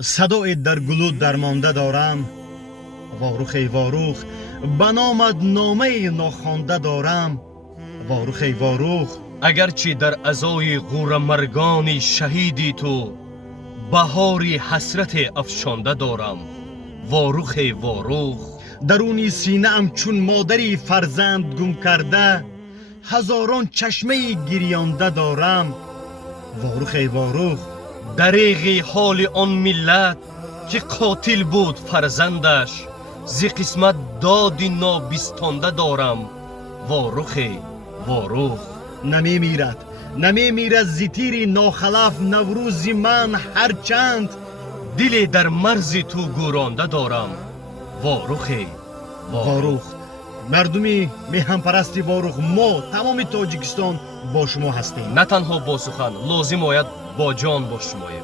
صدای در گلو درمانده دارم. واروخی واروخ، به نامت نامه ناخوانده دارم. واروخی واروخ، اگرچه در ازای غور مرگان شهیدی تو بهاری حسرت افشانده دارم. واروخ واروخ، درونی سینه ام چون مادری فرزند گم کرده، هزاران چشمه گریانده دارم. واروخی واروخ، دریغ حال آن ملت که قاتل بود فرزندش، ز قسمت دادی نابستانده دارم. واروخ واروخ، نمی میرد نمی میرد زیتیری ناخلف نوروزی من هرچند. دل در مرز تو گورانده دارم. واروخ واروخ، واروخ، مردمی میهن پرستی واروخ، ما تمام تاجیکستان با شما هستیم. نه تنها با سخن، لازم آید با جان با شماییم.